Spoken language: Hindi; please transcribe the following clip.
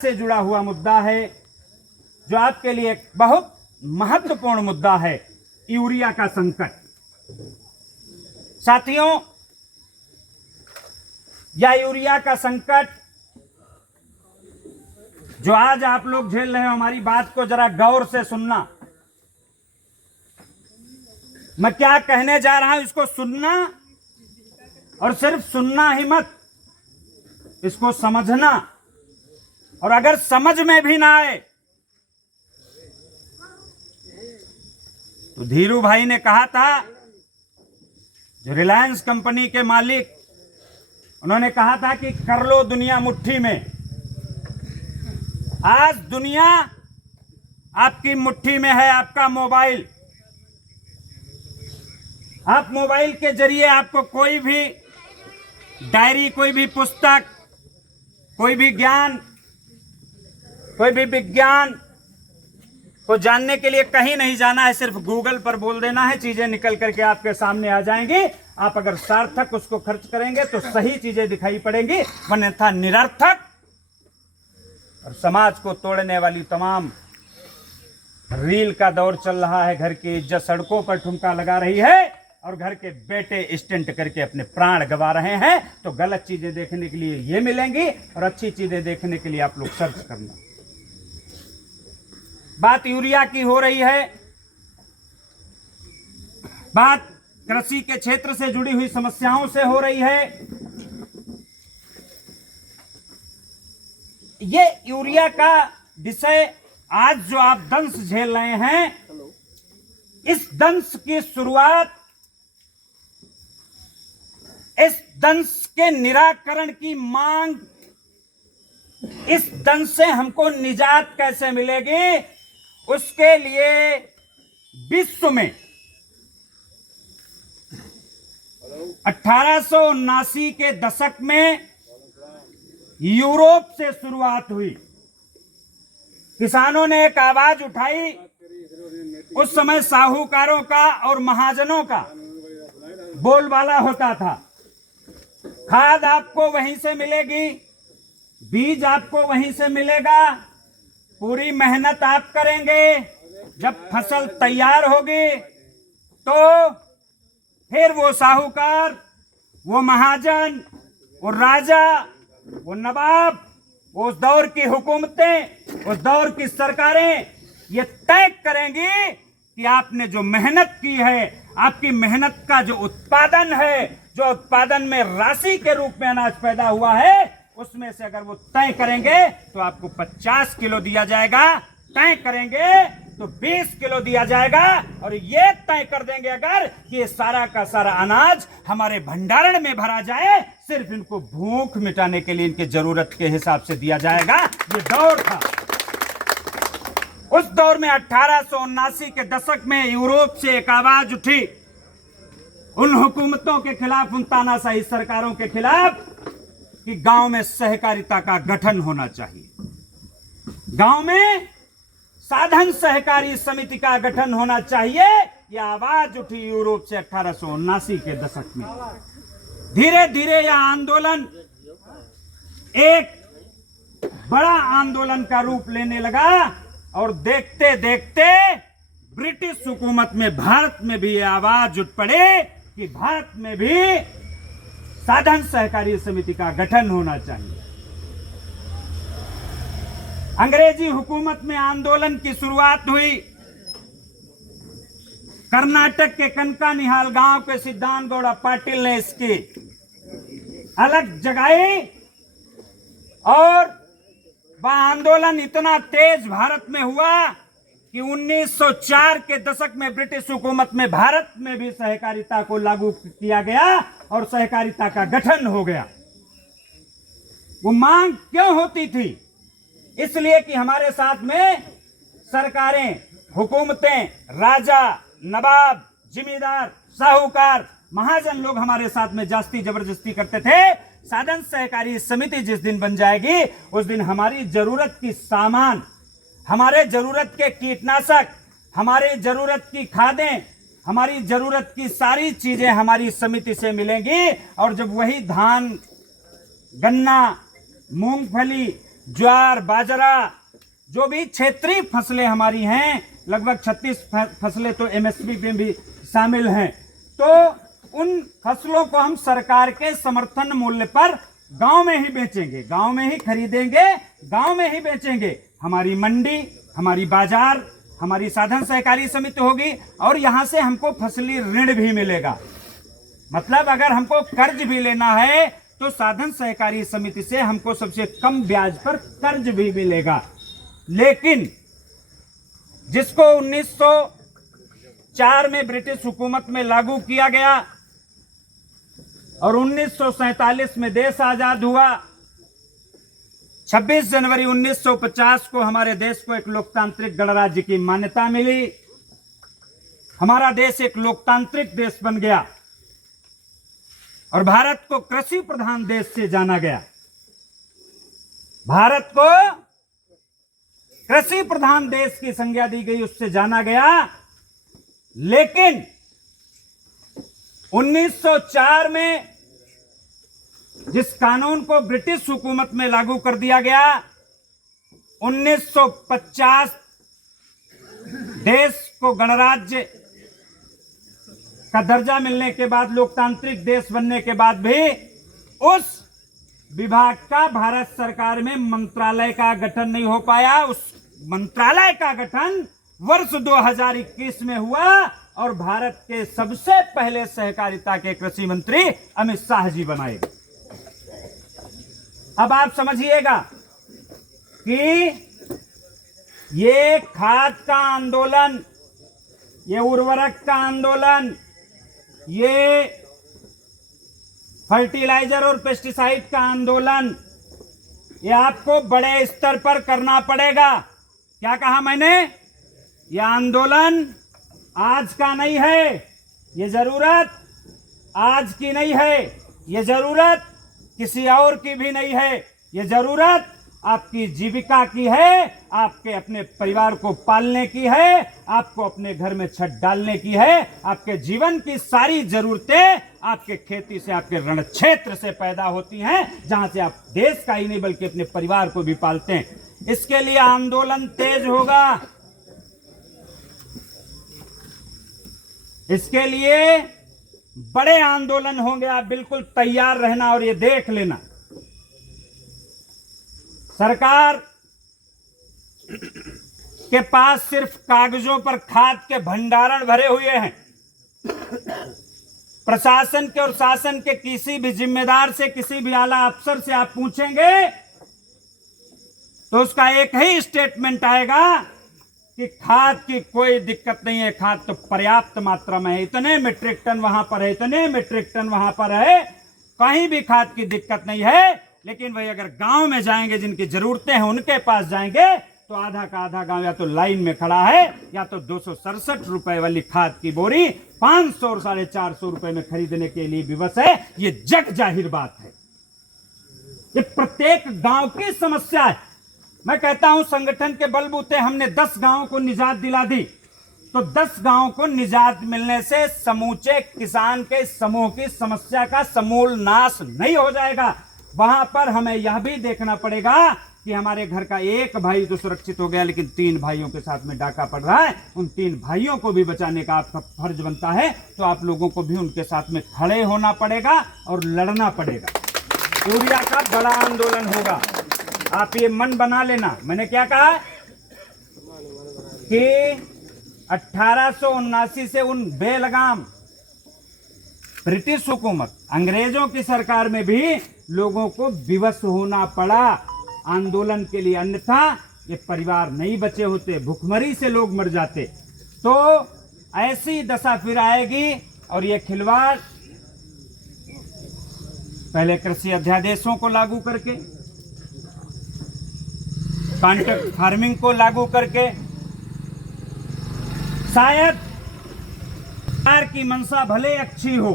से जुड़ा हुआ मुद्दा है जो आपके लिए एक बहुत महत्वपूर्ण मुद्दा है, यूरिया का संकट। साथियों, यह यूरिया का संकट जो आज आप लोग झेल रहे हो, हमारी बात को जरा गौर से सुनना। मैं क्या कहने जा रहा हूं इसको सुनना, और सिर्फ सुनना ही मत, इसको समझना। और अगर समझ में भी ना आए तो धीरू भाई ने कहा था, जो रिलायंस कंपनी के मालिक, उन्होंने कहा था कि कर लो दुनिया मुट्ठी में। आज दुनिया आपकी मुट्ठी में है, आपका मोबाइल। आप मोबाइल के जरिए आपको कोई भी डायरी, कोई भी पुस्तक, कोई भी ज्ञान, कोई भी विज्ञान को जानने के लिए कहीं नहीं जाना है, सिर्फ गूगल पर बोल देना है, चीजें निकल करके आपके सामने आ जाएंगी। आप अगर सार्थक उसको खर्च करेंगे तो सही चीजें दिखाई पड़ेंगी, अन्यथा निरर्थक और समाज को तोड़ने वाली तमाम रील का दौर चल रहा है। घर की इज्जत सड़कों पर ठुमका लगा रही है और घर के बेटे स्टंट करके अपने प्राण गंवा रहे हैं। तो गलत चीजें देखने के लिए ये मिलेंगी और अच्छी चीजें देखने के लिए आप लोग सर्च करना। बात यूरिया की हो रही है, बात कृषि के क्षेत्र से जुड़ी हुई समस्याओं से हो रही है। ये यूरिया का विषय आज जो आप दंश झेल रहे हैं, इस दंश की शुरुआत, इस दंश के निराकरण की मांग, इस दंश से हमको निजात कैसे मिलेगी, उसके लिए विश्व में 1879 के दशक में यूरोप से शुरुआत हुई। किसानों ने एक आवाज उठाई। उस समय साहूकारों का और महाजनों का बोलबाला होता था। खाद आपको वहीं से मिलेगी, बीज आपको वहीं से मिलेगा, पूरी मेहनत आप करेंगे। जब फसल तैयार होगी तो फिर वो साहूकार, वो महाजन, वो राजा, वो नवाब, वो उस दौर की हुकूमतें, उस दौर की सरकारें ये तय करेंगी कि आपने जो मेहनत की है, आपकी मेहनत का जो उत्पादन है, जो उत्पादन में राशि के रूप में अनाज पैदा हुआ है, उसमें से अगर वो तय करेंगे तो आपको 50 किलो दिया जाएगा, तय करेंगे तो 20 किलो दिया जाएगा, और ये तय कर देंगे अगर कि ये सारा का सारा अनाज हमारे भंडारण में भरा जाए, सिर्फ इनको भूख मिटाने के लिए इनके जरूरत के हिसाब से दिया जाएगा। ये दौर था। उस दौर में 1879 के दशक में यूरोप से एक आवाज उठी, उन हुकूमतों के खिलाफ, उन तानाशाही सरकारों के खिलाफ, कि गांव में सहकारिता का गठन होना चाहिए, गांव में साधन सहकारी समिति का गठन होना चाहिए। यह आवाज उठी यूरोप से 1879 के दशक में। धीरे धीरे यह आंदोलन एक बड़ा आंदोलन का रूप लेने लगा, और देखते देखते ब्रिटिश हुकूमत में, भारत में भी यह आवाज उठ पड़े कि भारत में भी साधन सहकारी समिति का गठन होना चाहिए। अंग्रेजी हुकूमत में आंदोलन की शुरुआत हुई। कर्नाटक के कनकानिहाल गांव के सिद्धांत गौड़ा पाटिल ने इसकी अलग जगाई, और वह आंदोलन इतना तेज भारत में हुआ कि 1904 के दशक में ब्रिटिश हुकूमत में भारत में भी सहकारिता को लागू किया गया और सहकारिता का गठन हो गया। वो मांग क्यों होती थी? इसलिए कि हमारे साथ में सरकारें, हुकूमतें, राजा, नवाब, जिमीदार, साहूकार, महाजन लोग हमारे साथ में जास्ती जबरदस्ती करते थे। साधन सहकारी समिति जिस दिन बन जाएगी, उस दिन हमारी जरूरत की सामान, हमारे जरूरत के कीटनाशक, हमारी जरूरत की खादें, हमारी जरूरत की सारी चीजें हमारी समिति से मिलेंगी। और जब वही धान, गन्ना, मूंगफली, ज्वार, बाजरा, जो भी क्षेत्रीय फसलें हमारी हैं, लगभग 36 फसलें तो एमएसपी में भी शामिल हैं। तो उन फसलों को हम सरकार के समर्थन मूल्य पर गांव में ही बेचेंगे, गांव में ही खरीदेंगे, गांव में ही बेचेंगे। हमारी मंडी, हमारी बाजार, हमारी साधन सहकारी समिति होगी और यहां से हमको फसली ऋण भी मिलेगा। मतलब अगर हमको कर्ज भी लेना है तो साधन सहकारी समिति से हमको सबसे कम ब्याज पर कर्ज भी मिलेगा। लेकिन जिसको 1904 में ब्रिटिश हुकूमत में लागू किया गया और 1947 में देश आजाद हुआ, 26 जनवरी 1950 को हमारे देश को एक लोकतांत्रिक गणराज्य की मान्यता मिली। हमारा देश एक लोकतांत्रिक देश बन गया और भारत को कृषि प्रधान देश से जाना गया। भारत को कृषि प्रधान देश की संज्ञा दी गई, उससे जाना गया। लेकिन 1904 में जिस कानून को ब्रिटिश हुकूमत में लागू कर दिया गया, 1950 देश को गणराज्य का दर्जा मिलने के बाद, लोकतांत्रिक देश बनने के बाद भी उस विभाग का भारत सरकार में मंत्रालय का गठन नहीं हो पाया। उस मंत्रालय का गठन वर्ष 2021 में हुआ और भारत के सबसे पहले सहकारिता के कृषि मंत्री अमित शाह जी बनाए। अब आप समझिएगा कि ये खाद का आंदोलन, ये उर्वरक का आंदोलन, ये फर्टिलाइजर और पेस्टिसाइड का आंदोलन, ये आपको बड़े स्तर पर करना पड़ेगा। क्या कहा मैंने? यह आंदोलन आज का नहीं है, ये जरूरत आज की नहीं है, ये जरूरत किसी और की भी नहीं है, ये जरूरत आपकी जीविका की है, आपके अपने परिवार को पालने की है, आपको अपने घर में छत डालने की है। आपके जीवन की सारी जरूरतें आपके खेती से, आपके रण क्षेत्र से पैदा होती हैं, जहां से आप देश का ही नहीं बल्कि अपने परिवार को भी पालते हैं। इसके लिए आंदोलन तेज होगा, इसके लिए बड़े आंदोलन होंगे। आप बिल्कुल तैयार रहना और ये देख लेना, सरकार के पास सिर्फ कागजों पर खाद के भंडारण भरे हुए हैं। प्रशासन के और शासन के किसी भी जिम्मेदार से, किसी भी आला अफसर से आप पूछेंगे तो उसका एक ही स्टेटमेंट आएगा कि खाद की कोई दिक्कत नहीं है, खाद तो पर्याप्त मात्रा में है, इतने मीट्रिक टन वहां पर है, इतने मीट्रिक टन वहां पर है, कहीं भी खाद की दिक्कत नहीं है। लेकिन भाई अगर गांव में जाएंगे, जिनकी जरूरतें हैं उनके पास जाएंगे तो आधा का आधा गांव या तो लाइन में खड़ा है, या तो 267 रुपए वाली खाद की बोरी 500 और 450 रुपए में खरीदने के लिए विवश है। ये जग जाहिर बात है, ये प्रत्येक गांव की समस्या है। मैं कहता हूं संगठन के बलबूते हमने 10 गांवों को निजात दिला दी, तो 10 गांवों को निजात मिलने से समूचे किसान के समूह की समस्या का समूल नाश नहीं हो जाएगा। वहां पर हमें यह भी देखना पड़ेगा कि हमारे घर का एक भाई तो सुरक्षित हो गया, लेकिन 3 भाइयों के साथ में डाका पड़ रहा है, उन 3 भाइयों को भी बचाने का आपका फर्ज बनता है। तो आप लोगों को भी उनके साथ में खड़े होना पड़ेगा और लड़ना पड़ेगा। यूरिया का बड़ा आंदोलन होगा, आप ये मन बना लेना। मैंने क्या कहा कि 1879 से उन बेलगाम ब्रिटिश हुकूमत, अंग्रेजों की सरकार में भी लोगों को विवश होना पड़ा आंदोलन के लिए, अन्यथा ये परिवार नहीं बचे होते, भुखमरी से लोग मर जाते। तो ऐसी दशा फिर आएगी और ये खिलवाड़ पहले कृषि अध्यादेशों को लागू करके, कॉन्ट्रैक्ट फार्मिंग को लागू करके, शायद सरकार की मंशा भले अच्छी हो